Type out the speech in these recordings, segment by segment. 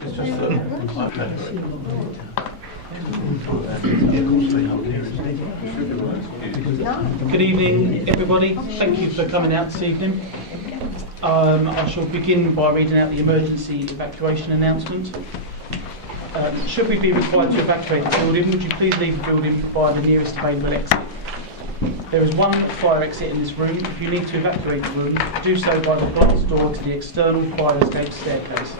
Good evening, everybody. Thank you for coming out this evening. I shall begin by reading out the emergency evacuation announcement. Should we be required to evacuate the building, would you please leave the building via the nearest available exit? There is one fire exit in this room. If you need to evacuate the room, do so by the glass door to the external fire escape staircase.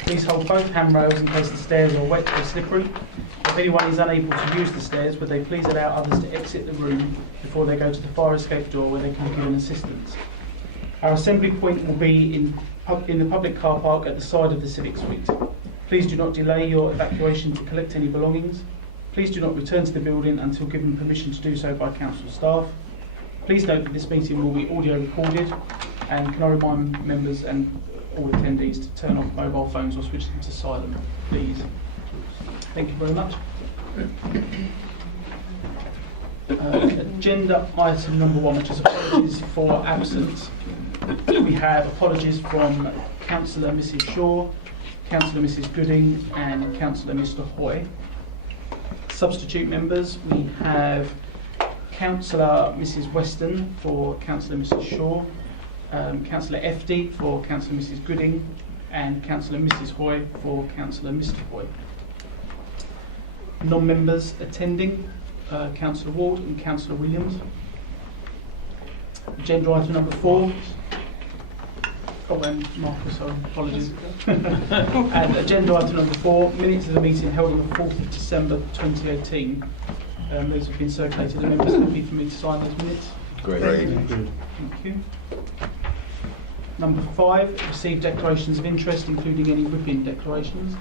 Please hold both handrails in case the stairs are wet or slippery. If anyone is unable to use the stairs, would they please allow others to exit the room before they go to the fire escape door where they can be given assistance. Our assembly point will be in the public car park at the side of the Civic Suite. Please do not delay your evacuation to collect any belongings. Please do not return to the building until given permission to do so by council staff. Please note that this meeting will be audio recorded, and can I remind members and all attendees to turn off mobile phones or switch them to silent, please. Thank you very much. Agenda item number 1, which is apologies for absence. We have apologies from Councillor Mrs Shaw, Councillor Mrs Gooding and Councillor Mr Hoy. Substitute members, we have Councillor Mrs Weston for Councillor Mrs Shaw, Councillor FD for Councillor Mrs Gooding and Councillor Mrs Hoy for Councillor Mr Hoy. Non-members attending, Councillor Ward and Councillor Williams. Agenda item number 4. Oh, and Marcus, sorry, apologies. And agenda item number 4, minutes of the meeting held on the 4th of December 2018. Those have been circulated. Are members happy for me to sign those minutes? Great. Thank you. Number 5, received declarations of interest, including any whipping declarations.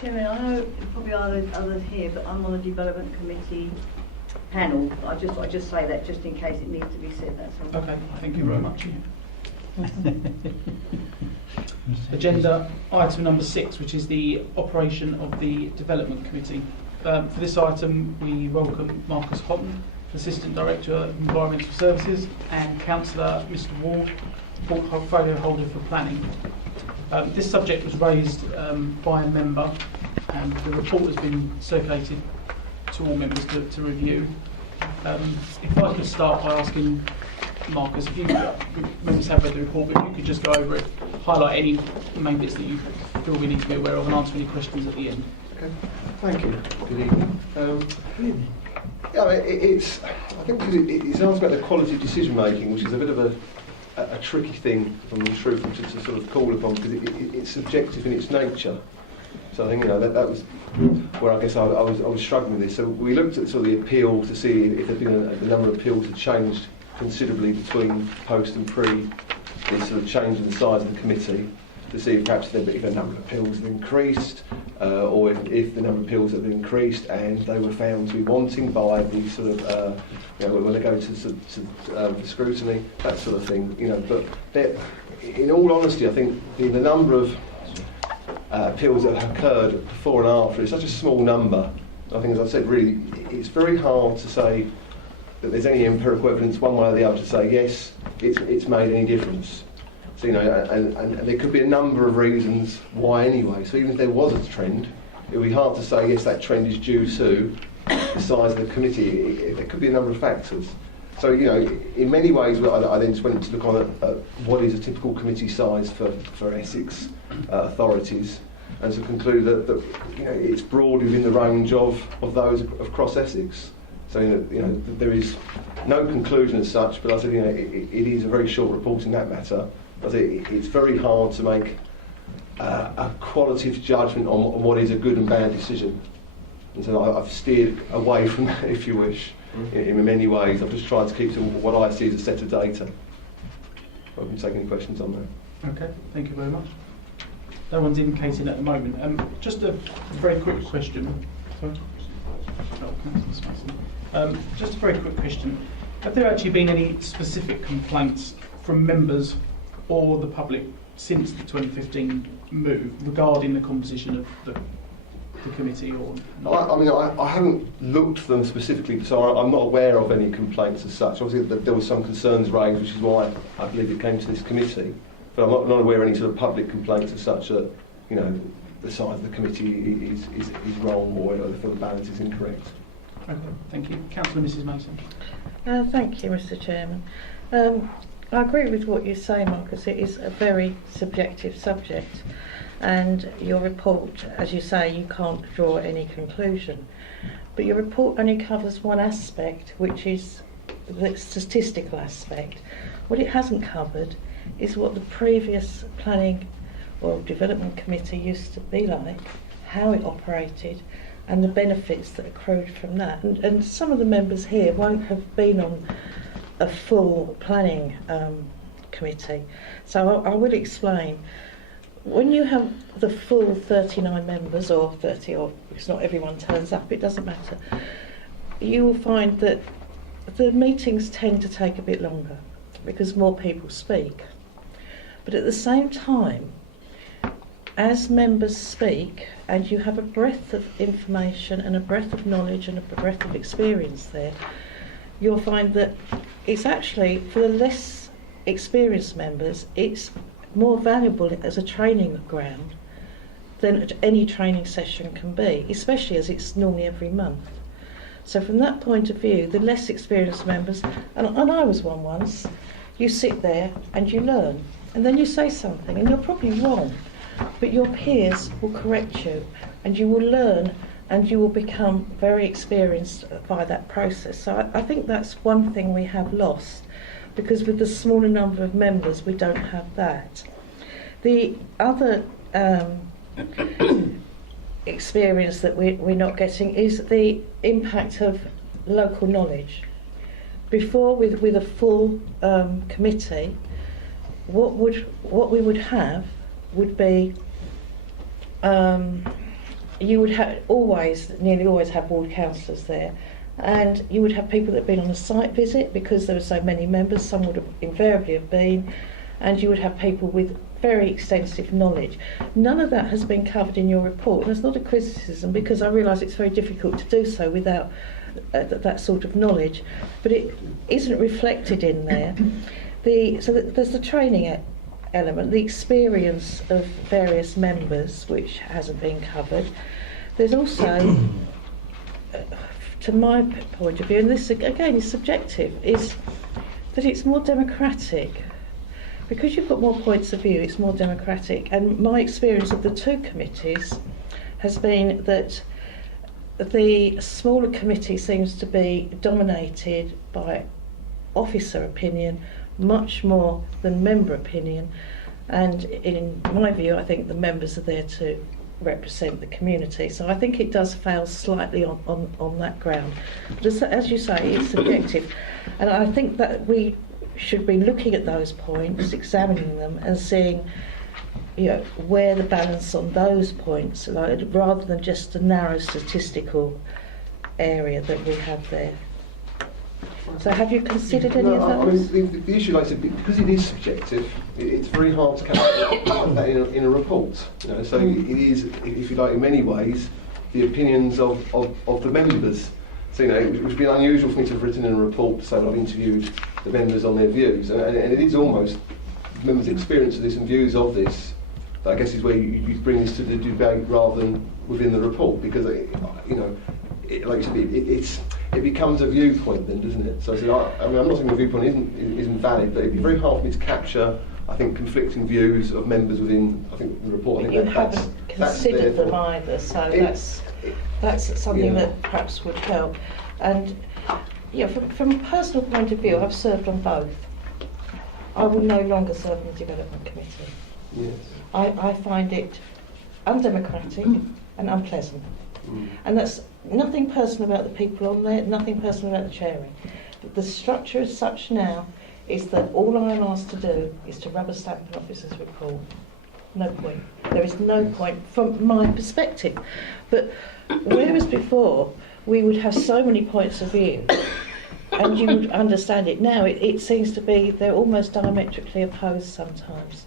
Chairman, I know probably others here, but I'm on the Development Committee panel. I just say that just in case it needs to be said, that's all. Okay, thank you very much. Agenda item number 6, which is the operation of the Development Committee. For this item, we welcome Marcus Houghton, Assistant Director of Environmental Services, and Councillor Mr Ward, portfolio holder for planning. This subject was raised by a member, and the report has been circulated to all members to review. If I could start by asking Marcus, if you members have read the report, but if you could just go over it, highlight any main bits that you feel we need to be aware of, and answer any questions at the end. Okay, thank you. Good evening. Yeah, it's. I think it's about the quality of decision making, which is a bit of a tricky thing, if I'm being truthful, to sort of call upon, because it's subjective in its nature. So I think that was where I guess I was struggling with this. So we looked at sort of the appeal to see if there'd been the number of appeals had changed considerably between post and pre, the sort of change in the size of the committee, to see perhaps if the number of appeals had increased, or if the number of appeals had been increased and they were found to be wanting by the sort of when they go to scrutiny, that sort of thing. But in all honesty, I think the number of appeals that have occurred before and after is such a small number. I think, as I said, really, it's very hard to say that there's any empirical evidence one way or the other to say yes, it's made any difference. So and there could be a number of reasons why anyway. So even if there was a trend, it would be hard to say yes, that trend is due to the size of the committee. There could be a number of factors. So in many ways, I then just went to look on at what is a typical committee size for Essex authorities, and to conclude that it's broadly within the range of those across Essex. So there is no conclusion as such, but I said it is a very short report in that matter. I said it's very hard to make a qualitative judgment on what is a good and bad decision, and so I've steered away from that, if you wish. In many ways, I've just tried to keep to what I see as a set of data. I can take any questions on that. Okay, thank you very much. No one's indicating at the moment. Just a very quick question. Sorry. Just a very quick question. Have there actually been any specific complaints from members or the public since the 2015 move regarding the composition of the committee? Or I haven't looked at them specifically, so I'm not aware of any complaints as such. Obviously, there were some concerns raised, which is why I believe it came to this committee. But I'm not aware of any sort of public complaints as such that you know, the size of the committee is wrong or the balance is incorrect. Okay, thank you. Councillor Mrs Mason. Thank you, Mr. Chairman. I agree with what you say, Marcus. It is a very subjective subject, and your report, as you say, you can't draw any conclusion. But your report only covers one aspect, which is the statistical aspect. What it hasn't covered is what the previous planning or development committee used to be like, how it operated, and the benefits that accrued from that. And some of the members here won't have been on a full planning committee. So I will explain. When you have the full 39 members, or 30, or because not everyone turns up, it doesn't matter, you will find that the meetings tend to take a bit longer because more people speak. But at the same time, as members speak, and you have a breadth of information and a breadth of knowledge and a breadth of experience there, you'll find that it's actually, for the less experienced members, it's more valuable as a training ground than any training session can be, especially as it's normally every month. So from that point of view, the less experienced members, and I was one once, you sit there and you learn, and then you say something, and you're probably wrong, but your peers will correct you, and you will learn, and you will become very experienced by that process. So I think that's one thing we have lost, because with the smaller number of members, we don't have that. The other experience that we're not getting is the impact of local knowledge. Before, with a full committee, what we would have would be you would have nearly always have ward councillors there, and you would have people that have been on a site visit because there were so many members. Some would have invariably have been, and you would have people with very extensive knowledge. None of that has been covered in your report, and it's not a criticism, because I realise it's very difficult to do so without that sort of knowledge, but it isn't reflected in there. There's the training element, the experience of various members, which hasn't been covered. There's also, to my point of view, and this again is subjective, is that it's more democratic. Because you've got more points of view, it's more democratic. And my experience of the two committees has been that the smaller committee seems to be dominated by officer opinion much more than member opinion. And in my view, I think the members are there to represent the community. So I think it does fail slightly on that ground. But as you say, it's subjective. And I think that we should be looking at those points, examining them, and seeing, where the balance on those points, rather than just a narrow statistical area that we have there. So have you considered any of those? I mean, the issue, like I said, because it is subjective, it's very hard to capture that in a report. So it is, if you like, in many ways, the opinions of the members. So, it would be unusual for me to have written in a report to say that I've interviewed the members on their views, and it is almost members' experience of this and views of this that I guess is where you bring this to the debate rather than within the report, because like you said, it becomes a viewpoint then, doesn't it? So I'm not saying the viewpoint isn't valid, but it'd be very hard for me to capture, I think, conflicting views of members within, I think, the report. I think you haven't considered them either, so that's something that perhaps would help. And from a personal point of view, I've served on both. I will no longer serve on the development committee. Yes. I find it undemocratic and unpleasant. And that's nothing personal about the people on there, nothing personal about the chairing. The structure as such now is that all I am asked to do is to rubber stamp an officer's report. No point. There is no point from my perspective. But whereas before we would have so many points of view and you would understand it, now it seems to be they're almost diametrically opposed sometimes.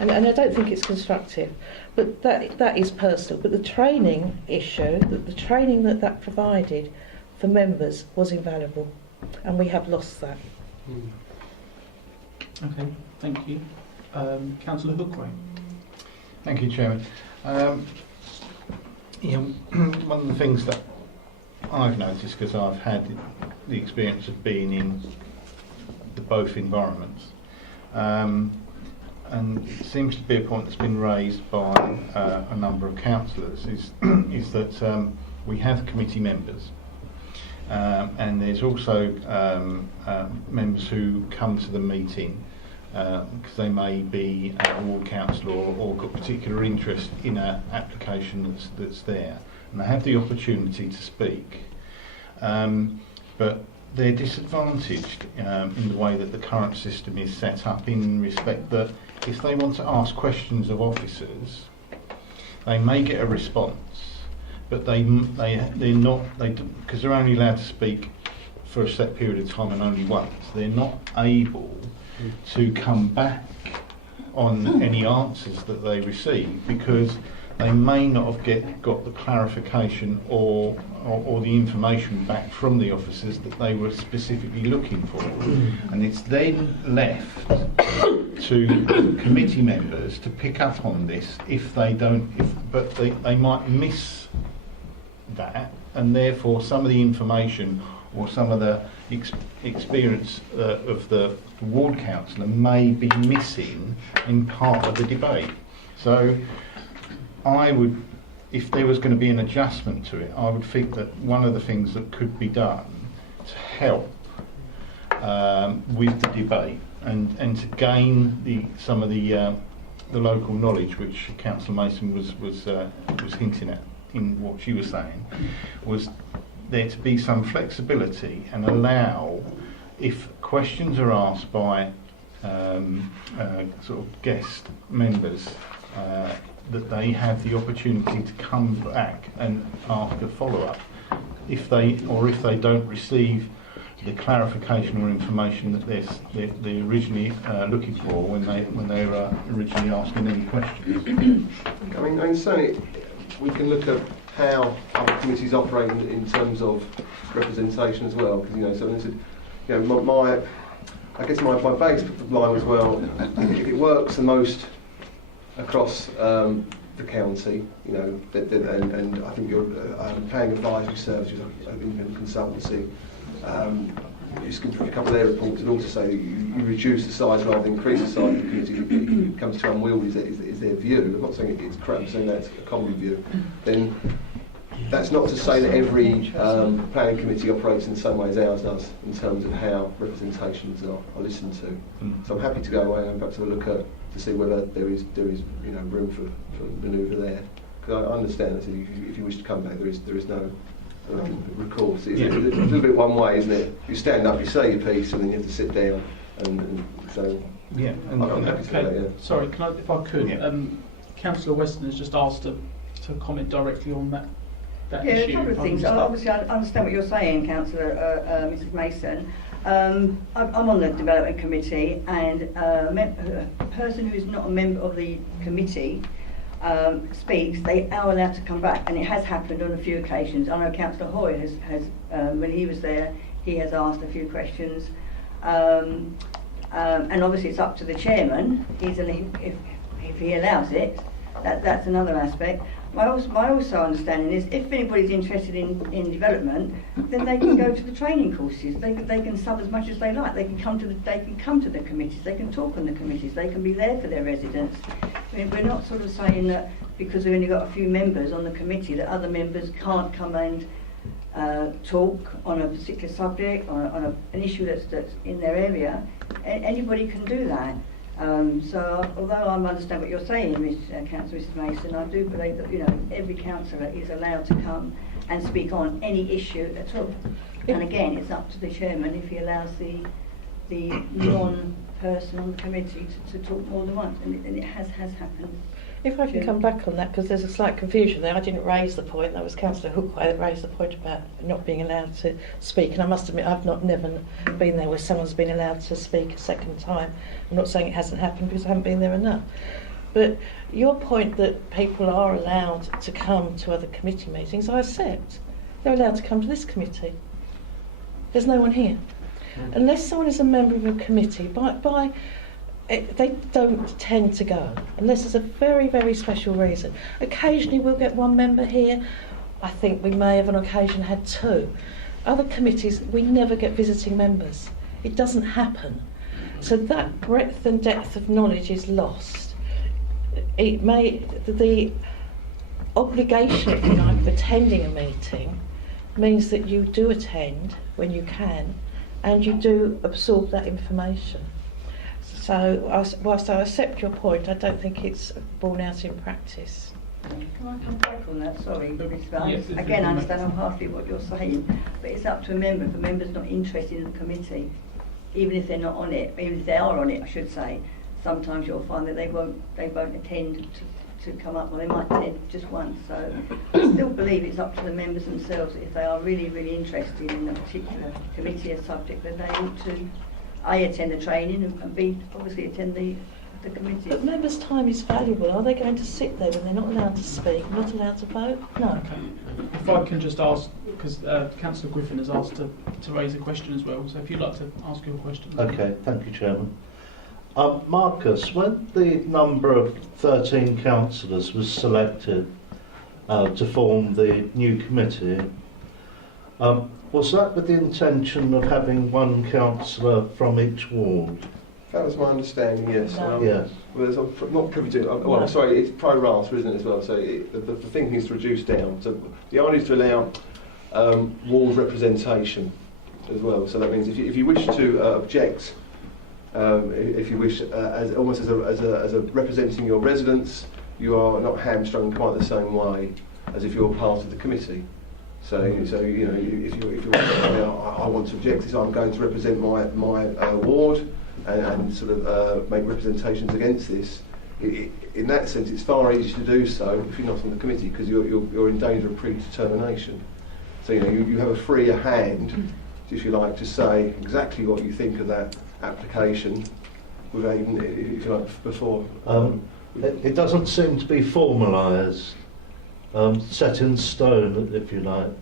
And I don't think it's constructive. But that is personal. But the training issue, the training that provided for members was invaluable. And we have lost that. Okay, thank you. Councillor Hookway. Thank you, Chairman. One of the things that I've noticed, because I've had the experience of being in both environments, and it seems to be a point that's been raised by a number of councillors, is that we have committee members, and there's also members who come to the meeting because they may be a ward councillor or got particular interest in an application that's there, and they have the opportunity to speak, but they're disadvantaged in the way that the current system is set up, in respect that if they want to ask questions of officers, they may get a response, but they're not, because they're only allowed to speak for a set period of time and only once, they're not able to come back on any answers that they receive, because they may not have got the clarification or the information back from the officers that they were specifically looking for. And it's then left to committee members to pick up on this if they don't, but they might miss that, and therefore some of the information or some of the experience of the ward councillor may be missing in part of the debate. So I would, if there was going to be an adjustment to it, I would think that one of the things that could be done to help with the debate and to gain some of the local knowledge, which Councillor Mason was hinting at in what she was saying, was there to be some flexibility and allow, if questions are asked by sort of guest members, that they have the opportunity to come back and ask a follow-up if they don't receive the clarification or information that they're originally looking for when they were originally asking any questions. I mean, certainly we can look at how other committees operate in terms of representation as well, because I guess my base line as well, it works the most across the county, and I think you're paying advisory services, independent consultancy. You just can pick up their reports and also say that you reduce the size rather than increase the size of the committee. It becomes too unwieldy, is their view. I'm not saying it's crap, I'm saying that's a common view. Then that's not to say that every planning committee operates in the same way as ours does in terms of how representations are listened to. So I'm happy to go away and perhaps have a look at to see whether there is room for manoeuvre there. Because I understand that if you wish to come back, there is no recourse. It's a little bit one way, isn't it? You stand up, you say your piece, and then you have to sit down. And so yeah, I'm happy to do that. Yeah. Sorry, if I could, yeah. Councillor Weston has just asked to comment directly on that yeah, issue. a couple of things. Obviously, I understand what you're saying, Councillor Mrs. Mason. I'm on the development committee, and a person who is not a member of the committee speaks, they are allowed to come back, and it has happened on a few occasions. I know Councillor Hoy has when he was there, he has asked a few questions, and obviously it's up to the chairman. If he allows it, that's another aspect. My also understanding is if anybody's interested in development, then they can go to the training courses. They can sub as much as they like. They can come to the committees. They can talk on the committees. They can be there for their residents. I mean, we're not sort of saying that because we've only got a few members on the committee that other members can't come and talk on a particular subject or on an issue that's in their area. Anybody can do that. So although I understand what you're saying, Councillor Mrs. Mason, I do believe that every councillor is allowed to come and speak on any issue at all. And again, it's up to the chairman if he allows the non-person on the committee to talk more than once, and it has happened. If I can come back on that, because there's a slight confusion there. I didn't raise the point. That was Councillor Hookway that raised the point about not being allowed to speak. And I must admit, I've never been there where someone's been allowed to speak a second time. I'm not saying it hasn't happened because I haven't been there enough. But your point that people are allowed to come to other committee meetings, I accept. They're allowed to come to this committee. There's no one here. Unless someone is a member of a committee, by they don't tend to go unless there's a very, very special reason. Occasionally we'll get one member here. I think we may have on occasion had two. Other committees, we never get visiting members. It doesn't happen. So that breadth and depth of knowledge is lost. The obligation, if you like, of attending a meeting means that you do attend when you can and you do absorb that information. So whilst I accept your point, I don't think it's borne out in practice. Can I come back on that? Sorry, Yes, if again, I you understand halfly what you're saying, but it's up to a member. If a member's not interested in the committee, even if they're not on it, even if they are on it, I should say, sometimes you'll find that they won't attend to come up, or they might attend just once. So I still believe it's up to the members themselves. If they are really, really interested in a particular committee or subject, then they ought to A, attend the training, and B, obviously attend the committee. But members' time is valuable. Are they going to sit there when they're not allowed to speak, not allowed to vote? No. Okay. If I can just ask, because Councillor Griffin has asked to raise a question as well, so if you'd like to ask your question. Okay, thank you, Chairman. Marcus, when the number of 13 councillors was selected to form the new committee, was that with the intention of having one councillor from each ward? That was my understanding, yes. No. Yes. Well, I'm not privy to it. Well, No. sorry, it's pro rata, isn't it, as well? So the thinking is to reduce down. So the idea is to allow ward representation as well. So that means if you wish to object, if you wish, as a representing your residents, you are not hamstrung quite the same way as if you're part of the committee. So you know, if you I want to object this, I'm going to represent my ward and sort of make representations against this. In that sense, it's far easier to do so if you're not on the committee, because you're in danger of predetermination. So you know, you have a freer hand, if you like, to say exactly what you think of that application without even, if you like, before. It doesn't seem to be formalised, set in stone, if you like.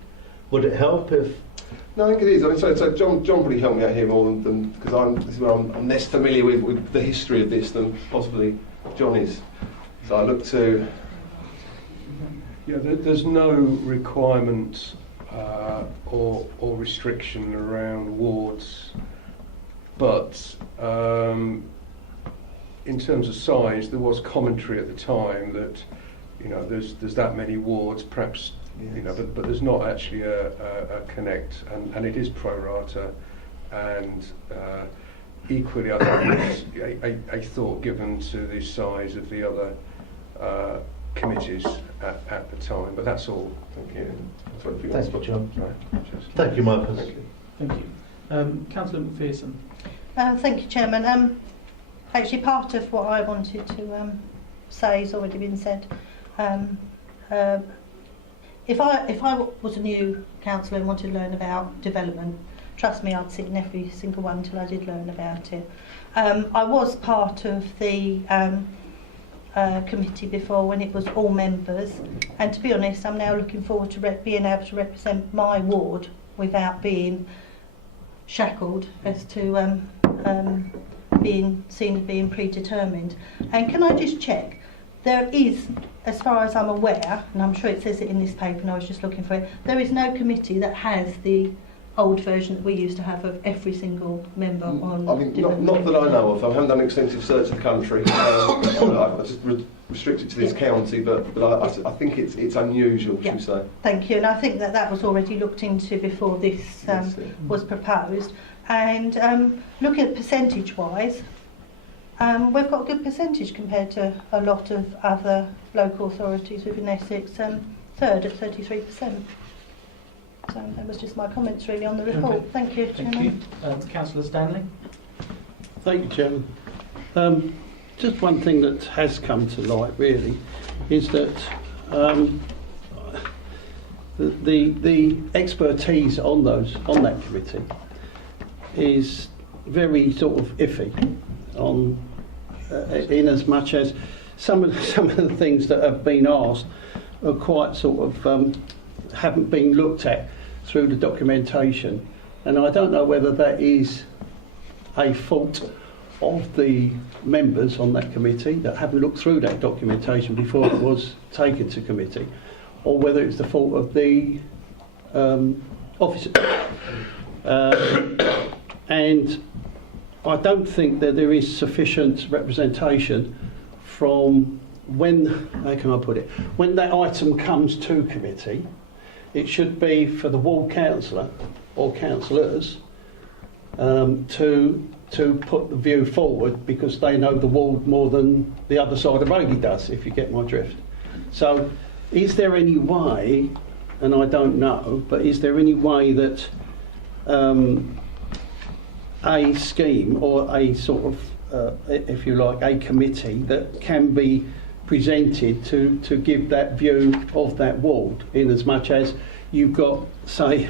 Would it help if? No, I think it is. I mean, so John probably helped me out here more than because this is where I'm less familiar with the history of this than possibly John is. So I look to. Yeah, there's no requirement or restriction around wards, but in terms of size, there was commentary at the time that, you know, there's that many wards, perhaps. Yes. You know, but there's not actually a connect, and it is pro rata, and equally I think there's a thought given to the size of the other committees at the time. But that's all. Thank you. Thank you, John. Right. Cheers. Thank you, Marcus. Thank you. Thank you. Councillor McPherson. Thank you, Chairman. Actually, part of what I wanted to say has already been said. If I was a new councillor and wanted to learn about development, trust me, I'd sit in every single one until I did learn about it. I was part of the committee before when it was all members, and to be honest, I'm now looking forward to being able to represent my ward without being shackled as to being seen as being predetermined. And can I just check? There is, as far as I'm aware, and I'm sure it says it in this paper and I was just looking for it, there is no committee that has the old version that we used to have of every single member on. I mean, not that I know of. I haven't done an extensive search of the country. I just restricted to this county, but I think it's unusual, should we say. Thank you, and I think that was already looked into before this was proposed. And looking at percentage-wise, we've got a good percentage compared to a lot of other local authorities within Essex, third at 33%. So that was just my comments really on the report. Okay. Thank you, Thank Chairman. you. Councillor Stanley. Thank you, Chairman. Just one thing that has come to light really is that the expertise on that committee is very sort of iffy on in as much as some of the things that have been asked are quite sort of haven't been looked at through the documentation, and I don't know whether that is a fault of the members on that committee that haven't looked through that documentation before it was taken to committee, or whether it's the fault of the officers. And I don't think that there is sufficient representation from when, how can I put it, when that item comes to committee. It should be for the ward councillor or councillors to put the view forward, because they know the ward more than the other side of Raleigh does, if you get my drift. So is there any way, and I don't know, but is there any way that a scheme or a sort of, if you like, a committee that can be presented to give that view of that ward, in as much as you've got, say,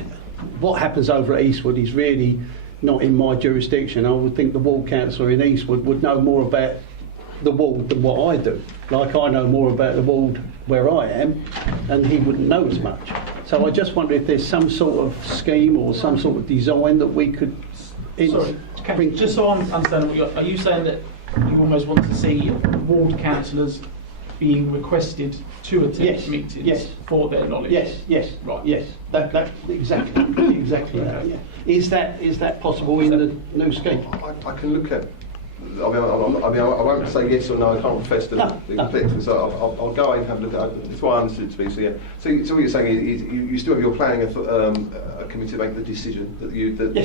what happens over at Eastwood is really not in my jurisdiction. I would think the ward councillor in Eastwood would know more about the ward than what I do. Like, I know more about the ward where I am, and he wouldn't know as much. So I just wonder if there's some sort of scheme or some sort of design that we could Sorry, just so I'm understanding, are you saying that you almost want to see ward councillors being requested to attend meetings for their knowledge? Yes, right. Yes, that exactly that. Yeah. Is that possible in the new scheme? I can look at. I won't say yes or no. I can't profess to the conflict. So I'll go away and have a look at it. That's what I understood it to be. So yeah. So what you're saying is you still have your planning a committee to make the decision that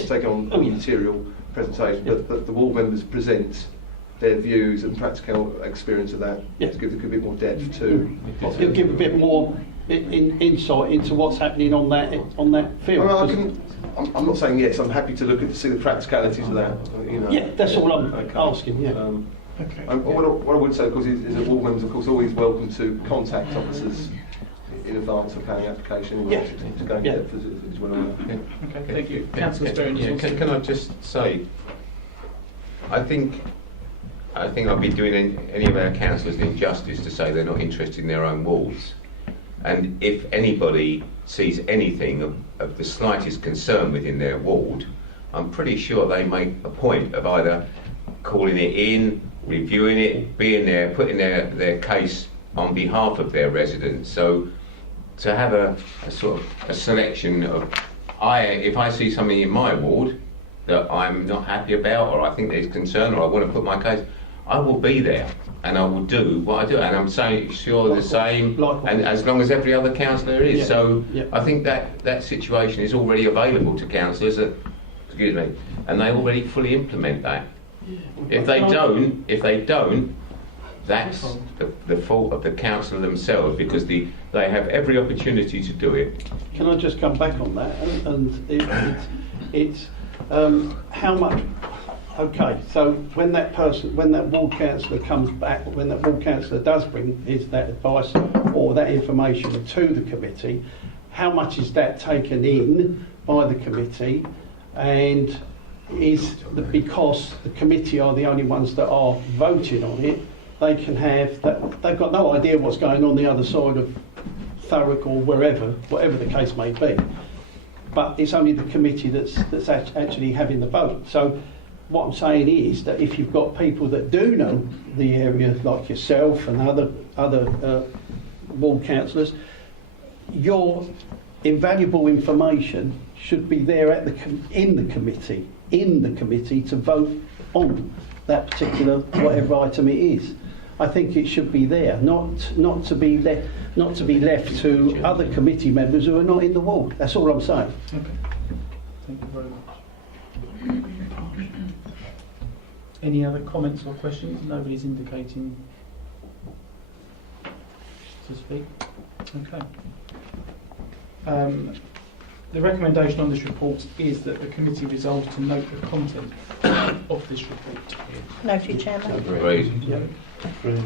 take on material presentation, but the ward members present their views and practical experience of that to give a bit more depth to. It'll give a bit more insight into what's happening on that field. Well, I'm not saying yes. I'm happy to look at to see the practicalities of that. You know. Yeah, that's all I'm asking. Yeah. Okay. What I would say, of course, is that ward members, of course, are always welcome to contact officers in advance of planning application. To go in depth as well. Okay, thank you. Councillor Sperry. Can I just say, I think I'd be doing any of our councillors an injustice to say they're not interested in their own wards. And if anybody sees anything of the slightest concern within their ward, I'm pretty sure they make a point of either calling it in, reviewing it, being there, putting their case on behalf of their residents. So to have a sort of a selection of, if I see something in my ward that I'm not happy about, or I think there's concern, or I want to put my case, I will be there and I will do what I do, and I'm sure the same, and as long as every other councillor is. I think that situation is already available to councillors, and they already fully implement that. If they don't, that's the fault of the councillor themselves, because they have every opportunity to do it. Can I just come back on that? And it's how much. Okay, so when that ward councillor comes back, when that ward councillor does bring that advice or that information to the committee, how much is that taken in by the committee, and because the committee are the only ones that are voting on it, they can have that, they've got no idea what's going on the other side of Thurrock or whatever the case may be, but it's only the committee that's actually having the vote. So what I'm saying is that if you've got people that do know the area, like yourself and other ward councillors, your invaluable information should be there in the committee to vote on that particular whatever item it is. I think it should be there, not to be left to other committee members who are not in the ward. That's all I'm saying. Okay. Thank you very much. Any other comments or questions? Nobody's indicating to speak. Okay. The recommendation on this report is that the committee resolves to note the content of this report. Noted, Chairman. Agreed. Yeah. Okay,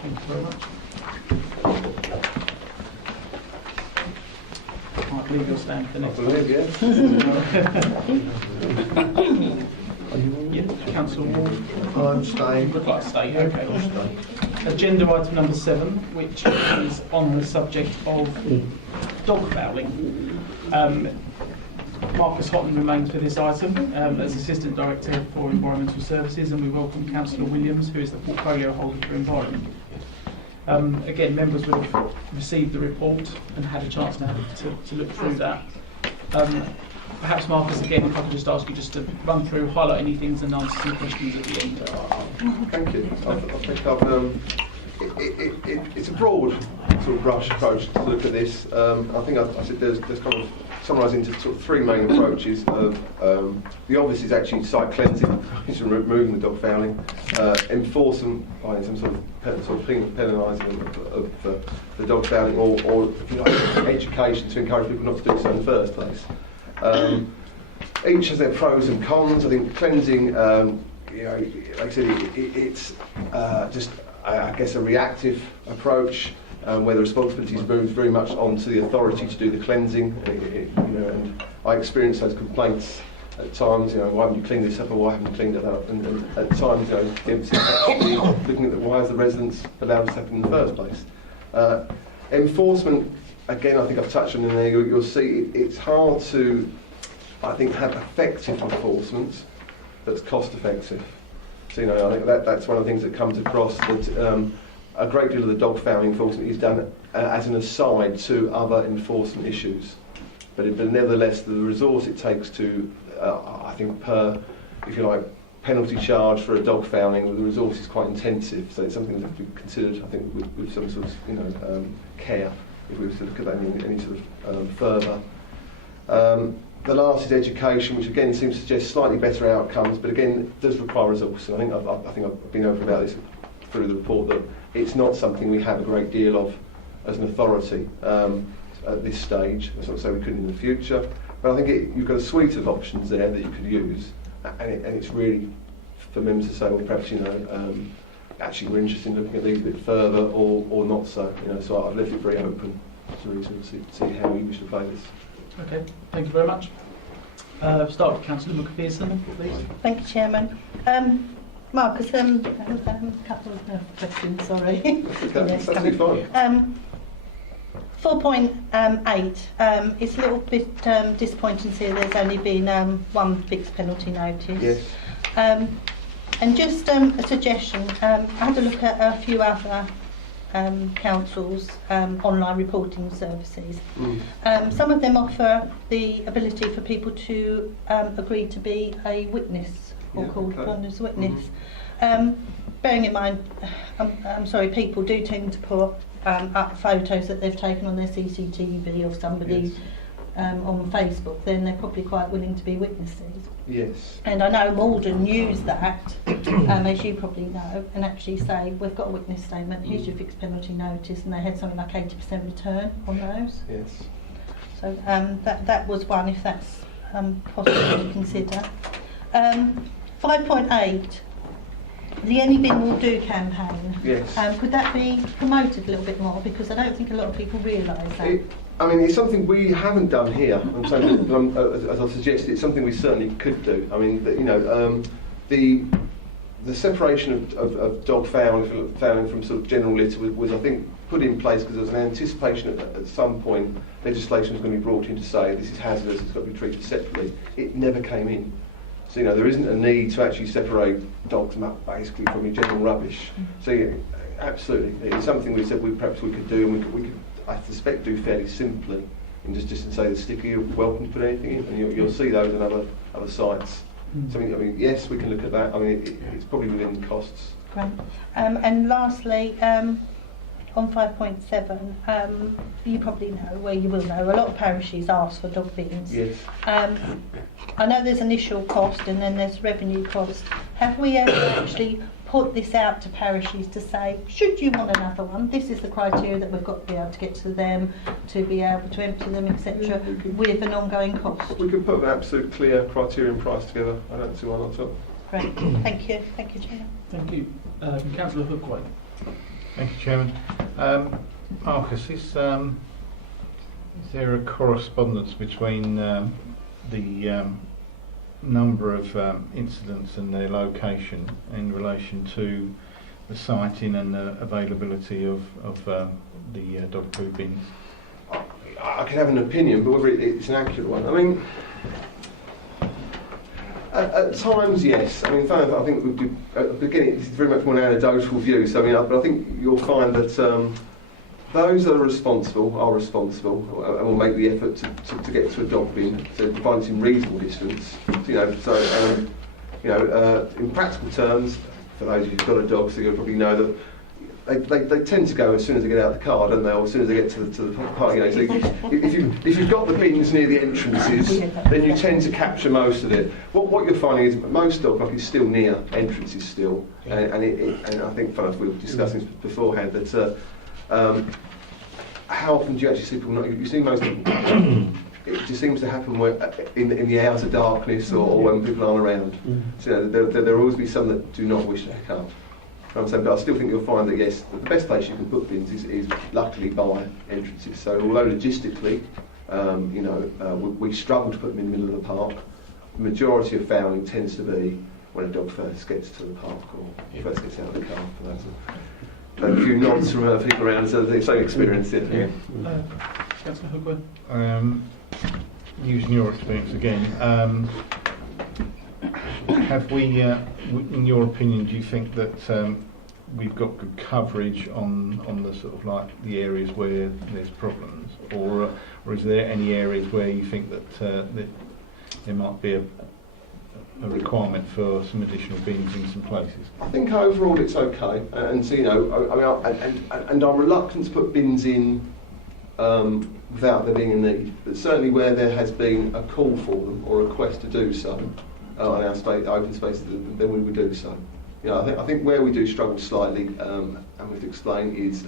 thank you very much. I believe you'll stand for the next one. Yeah, Councillor Ward. I'm staying. Would like to stay, okay. Agenda item number 7, which is on the subject of dog fouling. Marcus Houghton remains for this item as Assistant Director for Environmental Services, and we welcome Councillor Williams, who is the portfolio holder for Environment. Again, members would have received the report and had a chance now to look through that. Perhaps Marcus, again, if I could just ask you just to run through, highlight any things and answer some questions at the end. Thank you. I think it's a broad sort of brush approach to look at this. I think I said there's kind of summarised into sort of three main approaches. The obvious is actually site cleansing, which is removing the dog fouling, enforcement by some sort of penalising of the dog fouling, or if you like, education to encourage people not to do so in the first place. Each has their pros and cons. I think cleansing, you know, like I said, it's just, I guess, a reactive approach where the responsibility is moved very much onto the authority to do the cleansing. You know, and I experience those complaints at times. You know, why haven't you cleaned this up, or why haven't you cleaned it up? And at times, you know, it's actually looking at why has the residents allowed this to happen in the first place. Enforcement. Again, I think I've touched on it there. You'll see it's hard to, I think, have effective enforcement that's cost effective. So, you know, I think that's one of the things that comes across, that a great deal of the dog fouling enforcement is done as an aside to other enforcement issues. But nevertheless, the resource it takes to, I think, per, if you like, penalty charge for a dog fouling, the resource is quite intensive. So it's something that has to be considered, I think, with some sort of, you know, care, if we were to look at that in any sort of further. The last is education, which again seems to suggest slightly better outcomes, but again does require resource. And I think I've been open about this through the report, that it's not something we have a great deal of as an authority at this stage. That's not to say we couldn't in the future, but I think you've got a suite of options there that you could use, and it's really for members to say, well, perhaps, you know, actually we're interested in looking at these a bit further, or not so. You know, so I've left it very open to really sort of see how we wish to play this. Okay, thank you very much. Start with Councillor Macpherson, please. Thank you, Chairman. Marcus, I have a couple of questions, sorry. That's absolutely fine. 4.8, it's a little bit disappointing to see there's only been one fixed penalty notice. Yes. And just a suggestion, I had a look at a few other councils' online reporting services. Some of them offer the ability for people to agree to be a witness, or called upon as a witness. Bearing in mind, I'm sorry, people do tend to put up photos that they've taken on their CCTV of somebody on Facebook, then they're probably quite willing to be witnesses. Yes. And I know Malden use that, as you probably know, and actually say, we've got a witness statement, here's your fixed penalty notice, and they had something like 80% return on those. Yes. So that was one, if that's possible to consider. 5.8, the Any Bin Will Do campaign. Yes. Could that be promoted a little bit more? Because I don't think a lot of people realise that. I mean, it's something we haven't done here. I'm saying, as I suggested, it's something we certainly could do. I mean, you know, the separation of dog fouling from sort of general litter was, I think, put in place because there was an anticipation at some point legislation was going to be brought in to say this is hazardous, it's got to be treated separately. It never came in. So, you know, there isn't a need to actually separate dogs basically from your general rubbish. So, yeah, absolutely, it's something we said perhaps we could do, and we could I suspect do fairly simply, and just to say the sticker, you're welcome to put anything in, and you'll see those on other sites. So I mean, yes, we can look at that. I mean, it's probably within the costs. Great. And lastly, on 5.7, you probably know, well, you will know, a lot of parishes ask for dog bins. Yes. I know there's initial cost and then there's revenue cost. Have we ever actually put this out to parishes to say, should you want another one, this is the criteria that we've got to be able to get to them, to be able to empty them, etc., with an ongoing cost? We could put an absolute clear criteria and price together. I don't see why not at all. Great. Thank you. Thank you, Chairman. Thank you. Councillor Hookway. Thank you, Chairman. Marcus, is there a correspondence between the number of incidents and their location in relation to the sighting and the availability of the dog poo bins? I can have an opinion, but whether it's an accurate one. I mean, At times, yes. I mean, in fact, I think we'd be, at the beginning, this is very much more an anecdotal view. So, I mean, but I think you'll find that those that are responsible and will make the effort to get to a dog bin, so provided it's in reasonable distance. You know, so in practical terms, for those of you who've got a dog, so you'll probably know that they tend to go as soon as they get out of the car, don't they? Or as soon as they get to the park. You know, so if you've got the bins near the entrances, then you tend to capture most of it. What you're finding is most dog park is still near entrances still, and I think we were discussing this beforehand that how often do you actually see people not? You see most people. It just seems to happen in the hours of darkness or when people aren't around. So there will always be some that do not wish to pick up. But I still think you'll find that yes, the best place you can put bins is luckily by entrances. So although logistically, we struggle to put them in the middle of the park, the majority of fouling tends to be when a dog first gets to the park or first gets out of the car. A few nods from people around, so the same experience. Yeah. Councillor Hookworth. Using your experience again, have we, in your opinion, do you think that we've got good coverage on the sort of like the areas where there's problems, or is there any areas where you think that there might be a requirement for some additional bins in some places? I think overall it's okay, and so and I'm reluctant to put bins in without there being a need, but certainly where there has been a call for them or a request to do so on our open space, then we would do so. You know, I think where we do struggle slightly, and we have to explain, is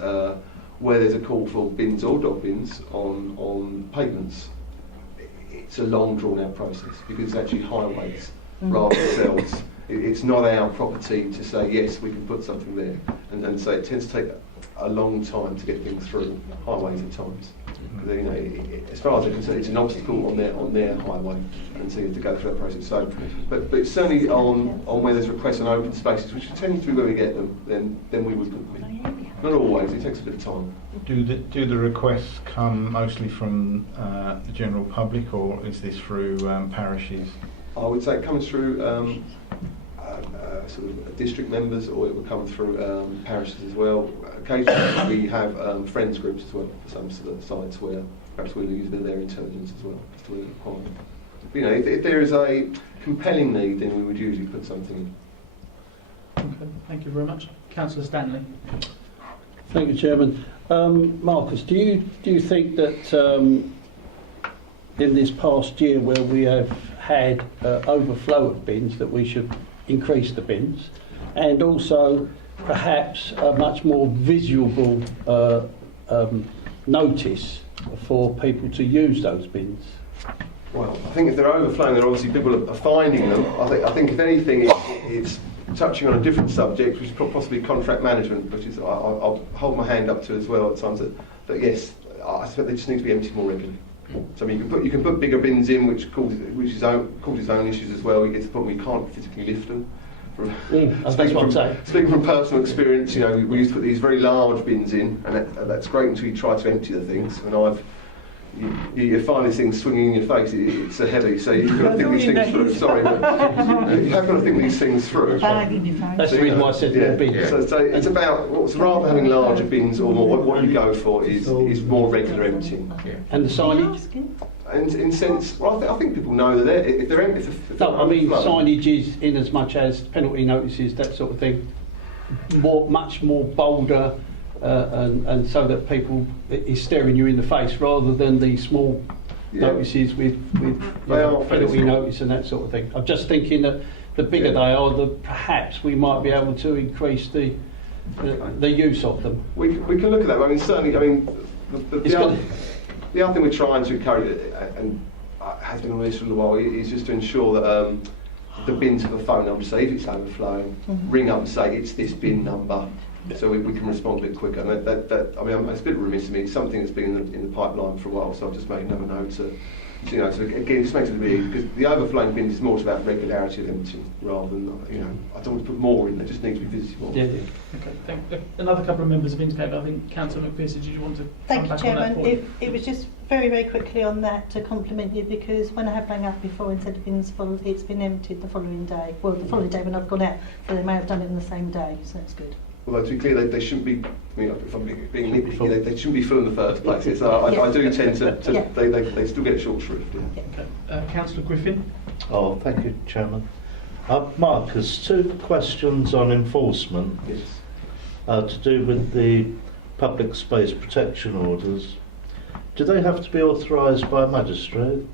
where there's a call for bins or dog bins on pavements. It's a long drawn out process because it's actually highways rather than cells. It's not our property to say yes, we can put something there, and so it tends to take a long time to get things through highways at times. You know, as far as I can see, it's an obstacle on their highway, and so you have to go through that process. So, but certainly on where there's requests on open spaces, which tends to be where we get them, then we would put them in. Not always. It takes a bit of time. Do the requests come mostly from the general public, or is this through parishes? I would say it comes through sort of district members, or it would come through parishes as well. Occasionally we have friends groups as well for some sort of sites where perhaps we'll use a bit of their intelligence as well as to whether it's required. But, you know, if there is a compelling need, then we would usually put something in. Okay, thank you very much. Councillor Stanley. Thank you, Chairman. Marcus, do you think that in this past year where we have had overflow of bins, that we should increase the bins, and also perhaps a much more visible notice for people to use those bins? Well, I think if they're overflowing, then obviously people are finding them. I think if anything, it's touching on a different subject, which is possibly contract management, which is I'll hold my hand up to as well at times. That yes, I think they just need to be emptied more regularly. So I mean, you can put bigger bins in, which causes its own issues as well. You get to the point where you can't physically lift them. That's what I'm saying. Speaking from personal experience, you know, we used to put these very large bins in, and that's great until you try to empty the things. And you find these things swinging in your face. It's so heavy, so you've got to think these things through. Sorry, but you have got to think these things through. That's the reason why I said bins. So it's about rather than having larger bins or more. What you go for is more regular emptying. And the signage. And in sense, well, I think people know that if they're empty. No, I mean signage is in as much as penalty notices, that sort of thing. Much more bolder. And so that people is staring you in the face rather than the small notices with penalty notice and that sort of thing. I'm just thinking that the bigger they are, the perhaps we might be able to increase the use of them. We can look at that. I mean, certainly. I mean, the other thing we're trying to encourage, and has been on this for a while, is just to ensure that the bins have a phone number. So if it's overflowing, ring up and say it's this bin number. so we can respond a bit quicker. And I mean, it's a bit remiss of me. It's something that's been in the pipeline for a while, so I've just made another note to, you know, so again, it just makes it really, because the overflowing bins is more about regularity of emptying rather than, you know, I don't want to put more in. They just need to be visited more. Yeah. Okay. Thank you. Another couple of members have indicated. I think Councillor McPherson, did you want to Thank come you, back on that Chairman. point? It was just very, very quickly on that to compliment you, because when I have rang up before and said the bin's full, it's been emptied the following day. Well, the following day when I've gone out, so they may have done it on the same day, so that's good. Although to be clear, they shouldn't be. I mean, if I'm being nitpicky, they shouldn't be full in the first place. So I do tend to Yeah. they still get short shrift. Yeah. Okay. Councillor Griffin. Oh, thank you, Chairman. Marcus, 2 questions on enforcement Yes. to do with the public space protection orders. Do they have to be authorised by a magistrate?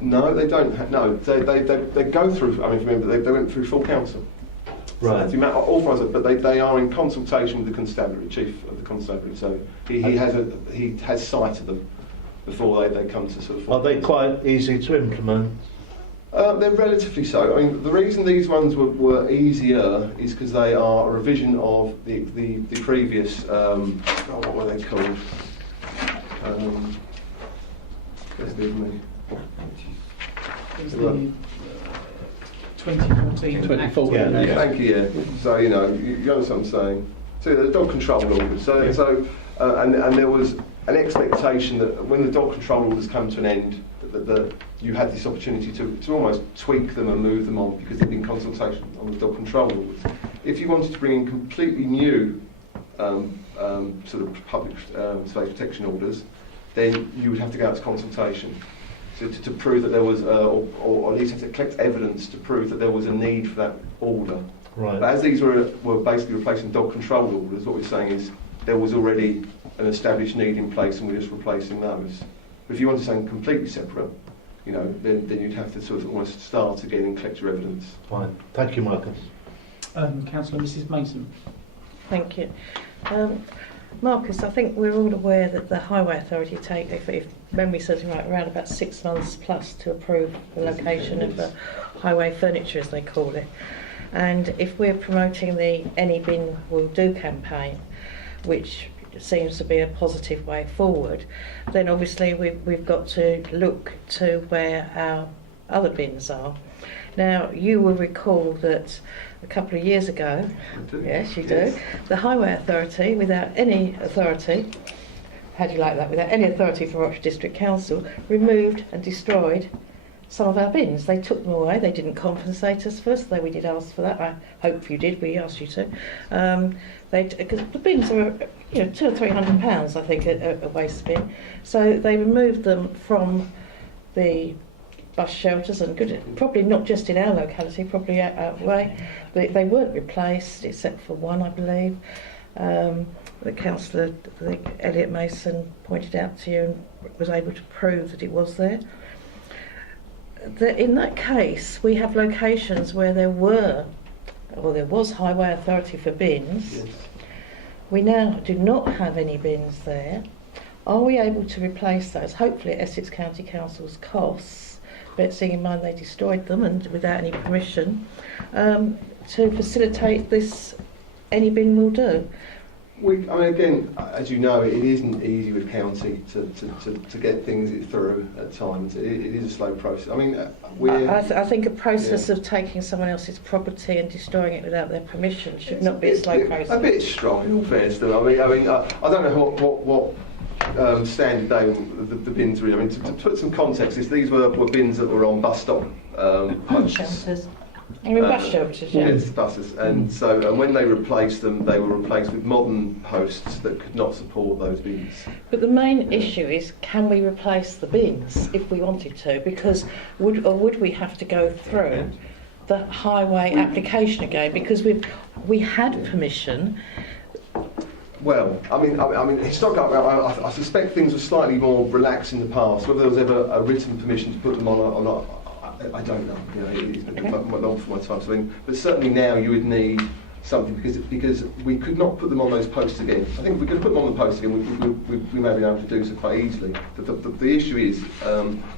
No, they don't. No, they go through. I mean, remember they went through full council. Right. So authorised, but they are in consultation with the constabulary, chief of the constabulary. So he has sight of them before they come to sort of. Are they quite easy to implement? They're relatively so. I mean, the reason these ones were easier is because they are a revision of the previous. What were they called? Let's leave me. It was the 2014 2014, Act. yeah. Thank you. Yeah. So you know, you understand what I'm saying. So the dog control orders. And there was an expectation that when the dog control orders come to an end, that you had this opportunity to almost tweak them and move them on because there'd been consultation on the dog control orders. If you wanted to bring in completely new sort of public space protection orders, then you would have to go out to consultation. So to prove that there was, or at least have to collect evidence to prove that there was a need for that order. Right. But as these were basically replacing dog control orders, what we're saying is there was already an established need in place and we're just replacing those. But if you want something completely separate, you know, then you'd have to sort of almost start again and collect your evidence. Fine. Thank you, Marcus. Councillor Mrs Mason. Thank you. Marcus, I think we're all aware that the Highway Authority take, if memory serves me right, around about 6 months plus to approve the location of the highway furniture, as they call it. And if we're promoting the Any Bin Will Do campaign, which seems to be a positive way forward, then obviously we've got to look to where our other bins are. Now, you will recall that a couple of years ago, yes you do, the Highway Authority, without any authority, how do you like that, without any authority from Rochester District Council, removed and destroyed some of our bins. They took them away, they didn't compensate us first, though we did ask for that. I hope you did, we asked you to. Because the bins are, you know, £200 or £300, I think, a waste bin. So they removed them from the bus shelters and probably not just in our locality, probably out way. They weren't replaced except for one, I believe. The councillor, Elliot Mason, pointed out to you and was able to prove that it was there. In that case, we have locations where there was Highway Authority for bins. Yes. We now do not have any bins there. Are we able to replace those, hopefully at Essex County Council's costs, but seeing in mind they destroyed them and without any permission, to facilitate this Any Bin Will Do? I mean, again, as you know, it isn't easy with county to get things through at times. It is a slow process. I mean, I think a process of taking someone else's property and destroying it without their permission should not be a slow process. A bit strong, in all fairness. I mean, I don't know what standard they the bins were. I mean, to put some context, these were bins that were on bus stop posts. Shelters. I mean, bus shelters, yeah. Yes, buses. And so when they replaced them, they were replaced with modern posts that could not support those bins. But the main issue is, can we replace the bins if we wanted to? Because would we have to go through the highway application again? Because we had permission. Well, I mean, historically, I suspect things were slightly more relaxed in the past. Whether there was ever a written permission to put them on or not, I don't know. You know, it's been long for my time. So, I mean, but certainly now you would need something because we could not put them on those posts again. I think if we could put them on the posts again, we may be able to do so quite easily. The issue is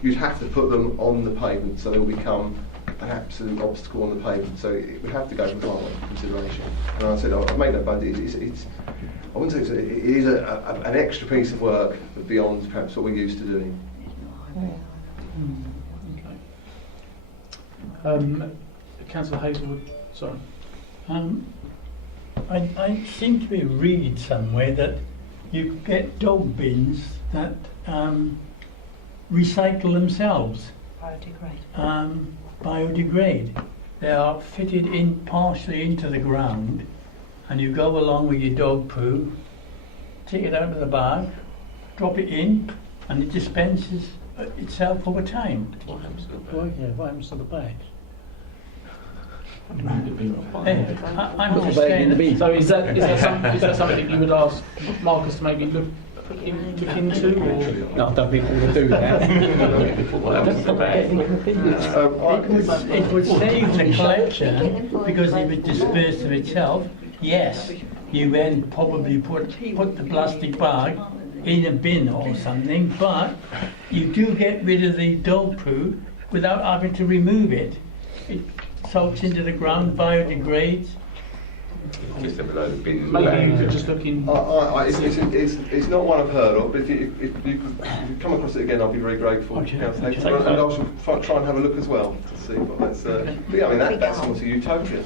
you'd have to put them on the pavement, so they'll become an absolute obstacle on the pavement. So it would have to go for final consideration. And I said, I've made that budget. I wouldn't say it is an extra piece of work beyond perhaps what we're used to doing. Okay. Councillor Hazelwood, sorry. I seem to be reading somewhere that you get dog bins that recycle themselves, biodegrade. They are fitted in partially into the ground, and you go along with your dog poo, take it out of the bag, drop it in, and it dispenses itself over time. What happens to the bag? Well, yeah, what happens to the bags? I'm just saying. So is that something you would ask Marcus to maybe look into? Or? No, I don't think we'll do that. What happens to the bag? It would save the collection because it would disperse of itself. Yes, you then probably put the plastic bag in a bin or something, but you do get rid of the dog poo without having to remove it. It soaks into the ground, biodegrades. Just have a load of bins. Maybe you could just look in. It's not one I've heard of, but if you could come across it again, I'll be very grateful. Okay. And I shall try and have a look as well to see what that's. But yeah, I mean that's almost a utopia.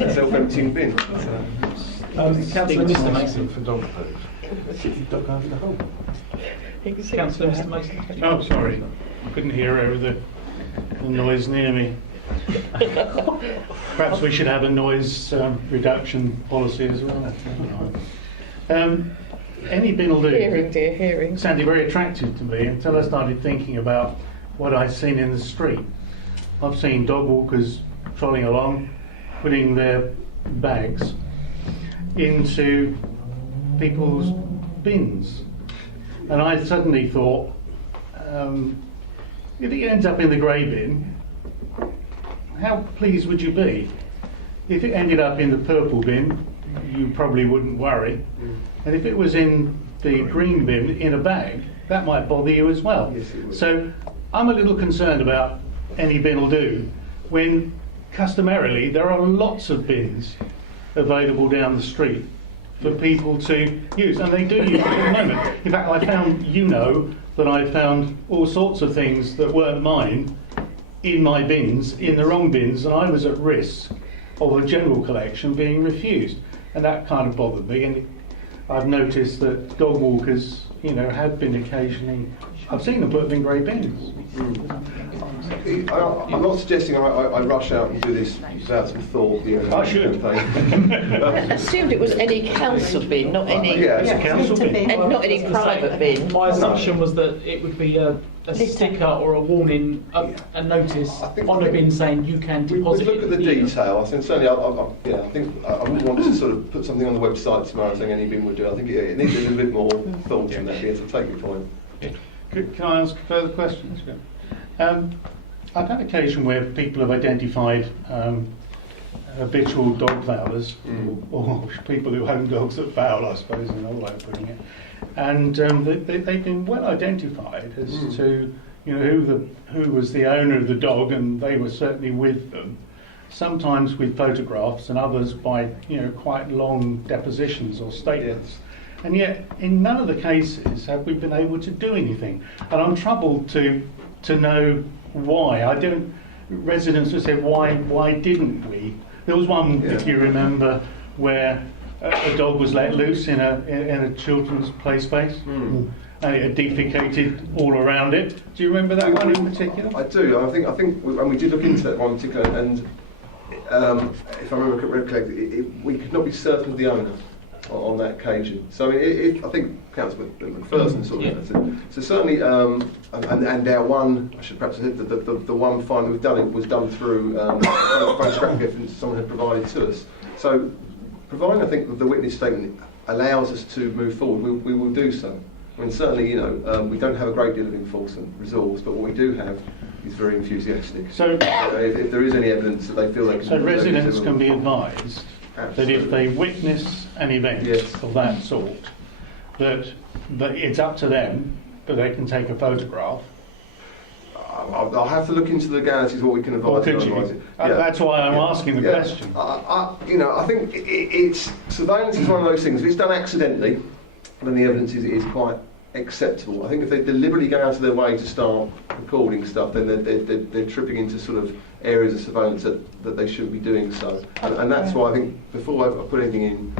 A self-emptying bin. Councillor Mr. Mason for dog poo. Councillor Mr. Mason. Oh, sorry, I couldn't hear over the noise near me. Perhaps we should have a noise reduction policy as well. Any bin will do. Hearing, dear, hearing. Sounded very attractive to me until I started thinking about what I'd seen in the street. I've seen dog walkers trolling along, putting their bags into people's bins. And I suddenly thought, if it ends up in the grey bin, how pleased would you be? If it ended up in the purple bin, you probably wouldn't worry. And if it was in the green bin in a bag, that might bother you as well. Yes, it would. So I'm a little concerned about any bin will do, when customarily there are lots of bins available down the street for people to use, and they do use it at the moment. In fact, I found, that I found all sorts of things that weren't mine in my bins, in the wrong bins, and I was at risk of a general collection being refused, and that kind of bothered me. And I've noticed that dog walkers, have been occasionally, I've seen them put them in grey bins. I'm not suggesting I rush out and do this without some thought. I should. I assumed it was any council bin, not any, it's a council bin. and not any private bin. My assumption was that it would be a sticker or a warning, a notice on a bin saying you can We deposit look at the detail. I think certainly, I think I wouldn't want to sort of put something on the website tomorrow saying any bin would do. I think it needs a little bit more thought than that. Yes, I take your point. Can I ask further questions? I've had occasion where people have identified habitual dog foulers, or people who own dogs that foul, I suppose, is another way of putting it. And they've been well identified as to who was the owner of the dog, and they were certainly with them. Sometimes with photographs, and others by quite long depositions or statements. Yes. And yet, in none of the cases have we been able to do anything. And I'm troubled to know why. Residents have said, why didn't we? There was one, if you remember, where a dog was let loose in a children's play space, and it had defecated all around it. Do you remember that one in particular? I do. I think, and we did look into that one particular, and if I remember correctly, we could not be certain of the owner on that occasion. So I mean, I think Councillor McPherson sort of. So certainly, and our one, I should perhaps say, the one fine we've done, it was done through photographic evidence someone had provided to us. So, providing I think that the witness statement allows us to move forward, we will do so. I mean, certainly, we don't have a great deal of enforcement resource, but what we do have is very enthusiastic. So, if there is any evidence that they feel they can. So residents can be advised. Absolutely. That if they witness an event of that sort, that it's up to them, but they can take a photograph. I'll have to look into the legalities of what we can advise. Or could and you? advise it. Yeah. That's why I'm asking the question. I think it's surveillance is one of those things. If it's done accidentally, then the evidence is quite acceptable. I think if they deliberately go out of their way to start recording stuff, then they're tripping into sort of areas of surveillance that they shouldn't be doing so. And that's why I think before I put anything in,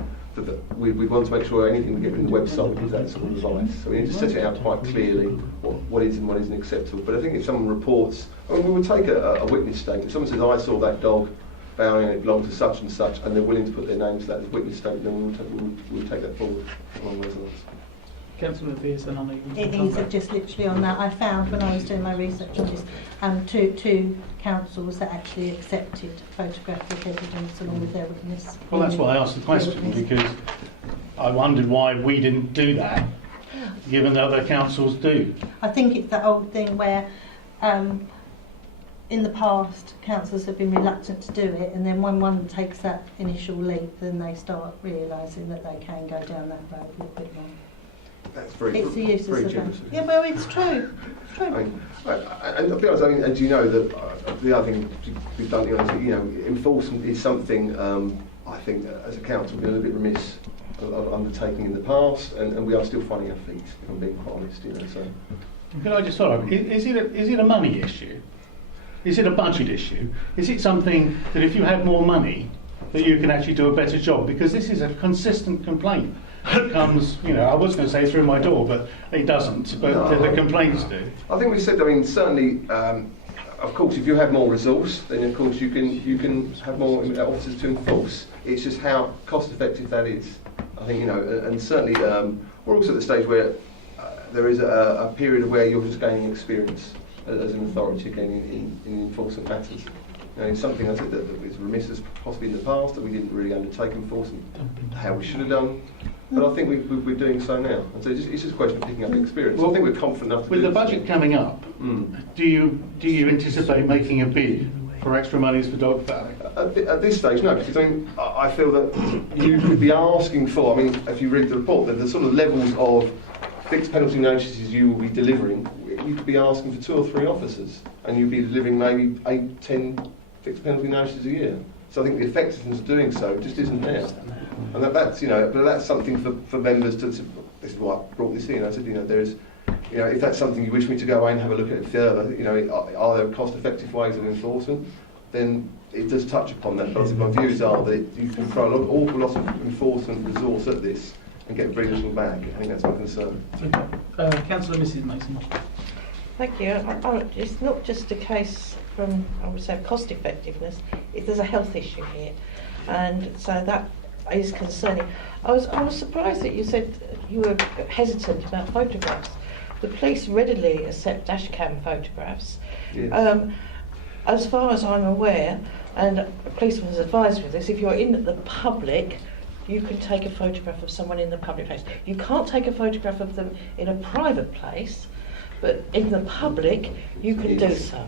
we want to make sure anything we get in the website gives that sort of advice. So we need to set it out quite clearly what is and what isn't acceptable. But I think if someone reports, I mean, we would take a witness statement. If someone says, I saw that dog bowing and it belonged to such and such, and they're willing to put their name to that as a witness statement, then we'll take that forward along those lines. Councillor Pearson, on It is just literally on that. I found when I was doing my research on this, two councils that actually accepted photographic evidence along with their witness. Well, that's why I asked the question, because I wondered why we didn't do that, given that other councils do. I think it's that old thing where in the past councils have been reluctant to do it, and then when one takes that initial leap, then they start realising that they can go down that road a little bit more. That's very It's the use of very surveillance. generous. Yeah, well, it's true. It's true. I mean, and I'll be honest, I mean, and you know that the other thing we've done, enforcement is something I think as a council we've been a little bit remiss of undertaking in the past, and we are still finding our feet, if I'm being quite honest. So. Can I just follow up? Is it a money issue? Is it a budget issue? Is it something that if you had more money, that you can actually do a better job? Because this is a consistent complaint. It comes, I was going to say through my door, but it doesn't. But No. the complaints do. I think we said, I mean, certainly, of course, if you have more resource, then of course you can have more officers to enforce. It's just how cost effective that is. I think, and certainly we're also at the stage where there is a period where you're just gaining experience as an authority again in enforcement matters. It's something I think that is remiss as possibly in the past that we didn't really undertake enforcement how we should have done. But I think we're doing so now. And so it's just a question of picking up experience. Well, I think we're confident enough to With do the budget coming up, do you anticipate making a bid for extra monies for dog farming? At this stage, no, because I feel that you could be asking for, if you read the report, that the sort of levels of fixed penalty notices you will be delivering, you could be asking for 2 or 3 officers, and you'd be delivering maybe 8, 10 fixed penalty notices a year. So I think the effectiveness of doing so just isn't there. And that's but that's something for members to. This is why I brought this in. I said, there is, if that's something you wish me to go away and have a look at it further, are there cost-effective ways of enforcement? Then it does touch upon that. But I think my views are that you can throw an awful lot of enforcement resource at this and get very little back. I think that's my concern. Councillor Mrs Mason. Thank you. It's not just a case from, I would say, cost effectiveness. There's a health issue here, and so that is concerning. I was surprised that you said you were hesitant about photographs. The police readily accept dash cam photographs. Yes. As far as I'm aware, and a policeman has advised me of this, if you're in the public, you can take a photograph of someone in the public place. You can't take a photograph of them in a private place, but in the public, you can do so.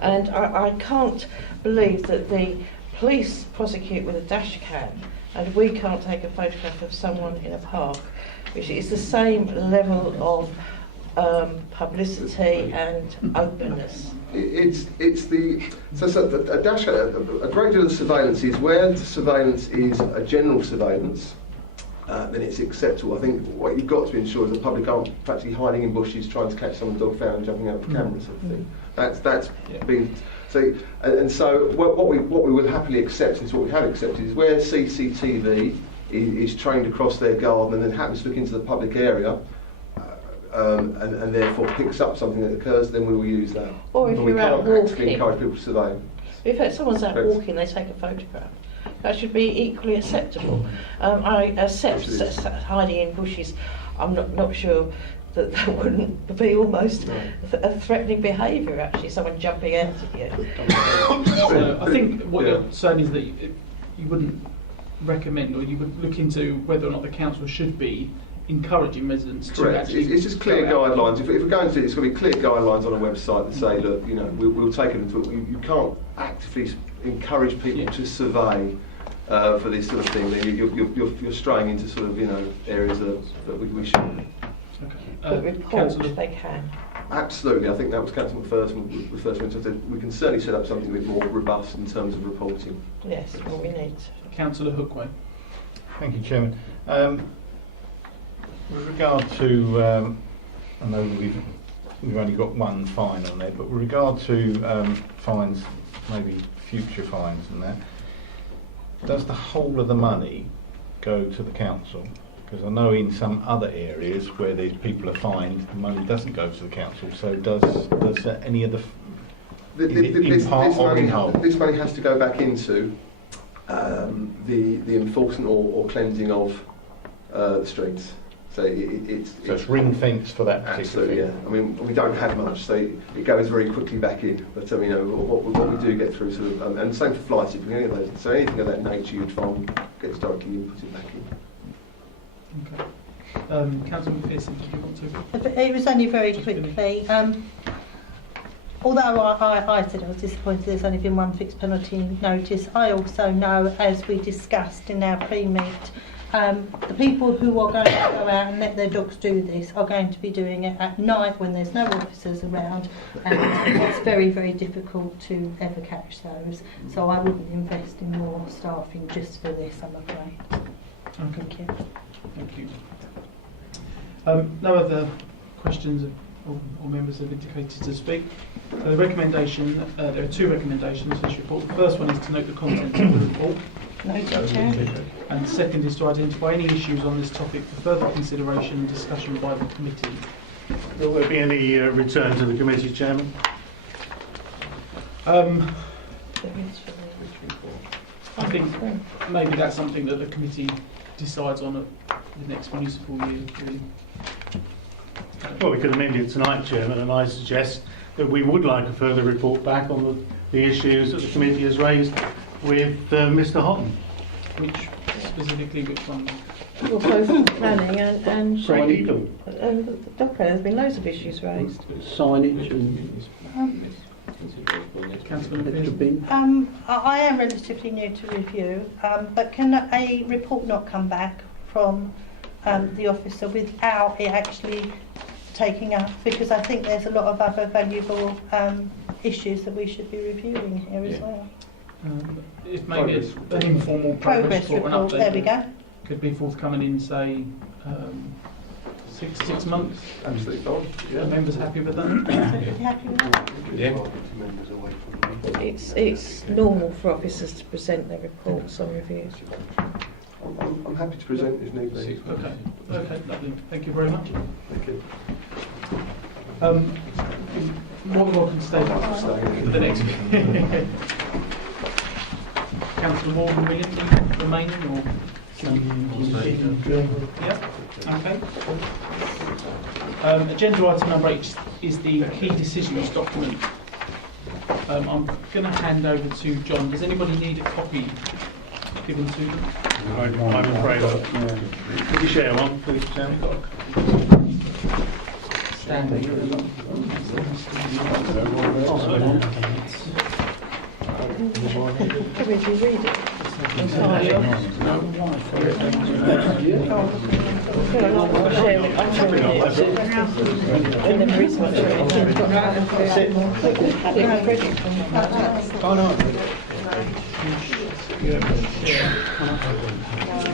And I can't believe that the police prosecute with a dash cam and we can't take a photograph of someone in a park, which is the same level of publicity and openness. A dash cam, a great deal of surveillance is where the surveillance is a general surveillance. Then it's acceptable. I think what you've got to ensure is the public aren't practically hiding in bushes trying to catch someone's dog found and jumping out of the camera sort of thing. That's been so. And so what we will happily accept is what we have accepted is where CCTV is trained across their garden and then happens to look into the public area. And therefore picks up something that occurs, then we will use that. Or if but you're out we can't actually walking. encourage people to survey. If someone's out walking, they take a photograph. That should be equally acceptable. I accept hiding in bushes. I'm not sure that wouldn't be almost a threatening behaviour, actually, someone jumping out at you. So I think what you're saying is that you wouldn't recommend, or you would look into whether or not the council should be encouraging residents to Correct. actually... It's just clear guidelines. If we're going to do it, it's going to be clear guidelines on a website that say, look, we'll take it into it. You can't actively encourage people to survey for this sort of thing. Then you're straying into sort of areas that we shouldn't. But report they can. Absolutely, I think that was Councillor McPherson, the first one. So that we can certainly set up something a bit more robust in terms of reporting. Yes, well, we need. Councillor Hookway. Thank you, Chairman. With regard to, I know we've only got one fine on there, but with regard to fines, maybe future fines and that, does the whole of the money go to the council? Because I know in some other areas where these people are fined, the money doesn't go to the council. So does any of This money has to go back into the enforcement or cleansing of the streets. So it's ring fenced for that particular absolutely, thing. yeah. I mean, we don't have much, so it goes very quickly back in. But you know, what we do get through, sort of, and same for fly tipping, any of those. So anything of that nature, you'd find gets directly inputted back in. Okay. Councillor Pearson, did you want to? It was only very quickly. Although I said I was disappointed there's only been one fixed penalty notice, I also know, as we discussed in our pre-meet, the people who are going to go out and let their dogs do this are going to be doing it at night when there's no officers around, and it's very, very difficult to ever catch those. So I wouldn't invest in more staffing just for this, I'm afraid. Okay. Thank you. Thank you. No other questions or members have indicated to speak. So the recommendation, there are two recommendations for this report. The first one is to note the content of the report. Noted, Chair. And the second is to identify any issues on this topic for further consideration and discussion by the committee. Will there be any return to the committee, Chairman? I think maybe that's something that the committee decides on at the next municipal year, really. Well, we could amend it tonight, Chairman, and I suggest that we would like a further report back on the issues that the committee has raised with Mr. Houghton. Which one? Well, both planning and Signage. and the docker. There's been loads of issues raised. Signage and Councillor extra bin. I am relatively new to review, but can a report not come back from the officer without it actually taking up? Because I think there's a lot of other valuable issues that we should be reviewing here as well. If maybe it's an informal progress report, an update. There we go. Could be forthcoming in, say, 6 months. Absolutely fine. Yeah. Are members happy with that? Happy with that? Yeah. It's normal for officers to present their reports on reviews. I'm happy to present if need be. Okay. Okay, lovely. Thank you very much. Thank you. More than welcome to stay for the next meeting. Councillor Morgan, remaining or? Yeah. Okay. Agenda item number 8 is the key decisions document. I'm going to hand over to John. Does anybody need a copy given to them? I'm afraid of. Could you share one, please, Chairman? Standing. Would you read it? Anybody else? I'll share it. I'll share it. And then there is much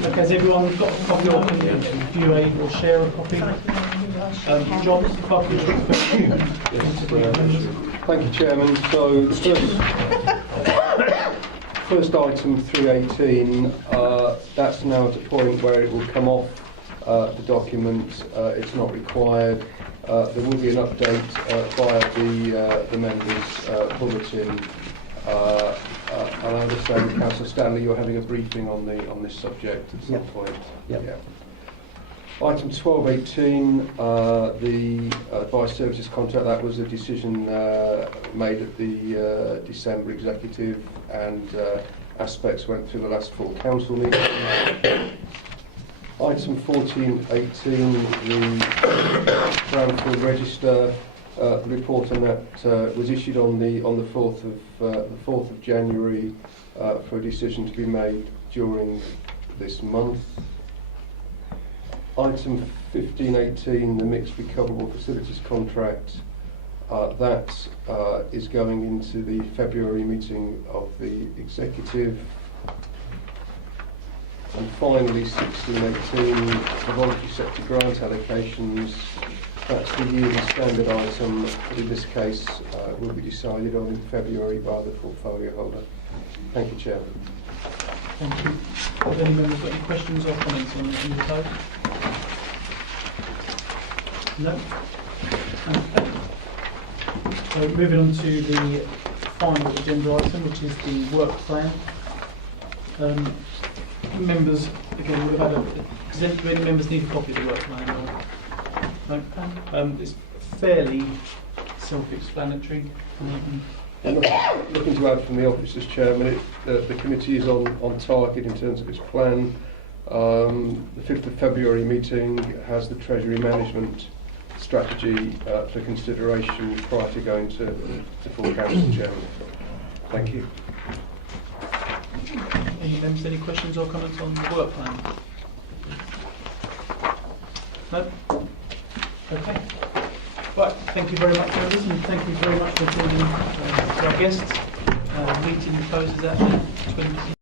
Okay, has everyone got a copy or can you aid or share a copy? John, if I could refer you. Thank you, Chairman. So the first item 318, that's now at a point where it will come off the document. It's not required. There will be an update via the members' bulletin. And I understand, Councillor Stanley, you're having a briefing on this subject at some point. Yeah. Item 1218, the advice services contract, that was a decision made at the December executive, and aspects went through the last full council meeting. Item 1418, the Brownfield Register, the report on that was issued on the 4th of January for a decision to be made during this month. Item 1518, the mixed recoverable facilities contract, That is going into the February meeting of the executive. And finally, 16/18, the voluntary sector grant allocations. That's the yearly standard item, but in this case will be decided on in February by the portfolio holder. Thank you, Chairman. Thank you. Have any members got any questions or comments on the code? No? Okay. So moving on to the final agenda item, which is the work plan. Members, again, would have had do any members need a copy of the work plan? Or, no? It's fairly self-explanatory. Looking to add from the office as chairman, the committee is on target in terms of its plan. The 5th of February meeting has the Treasury Management Strategy for consideration prior to going to full council, chairman. Thank you. Any members, any questions or comments on the work plan? No? Okay. Right, thank you very much, members, and thank you very much for joining our guests. Meeting closes at 20.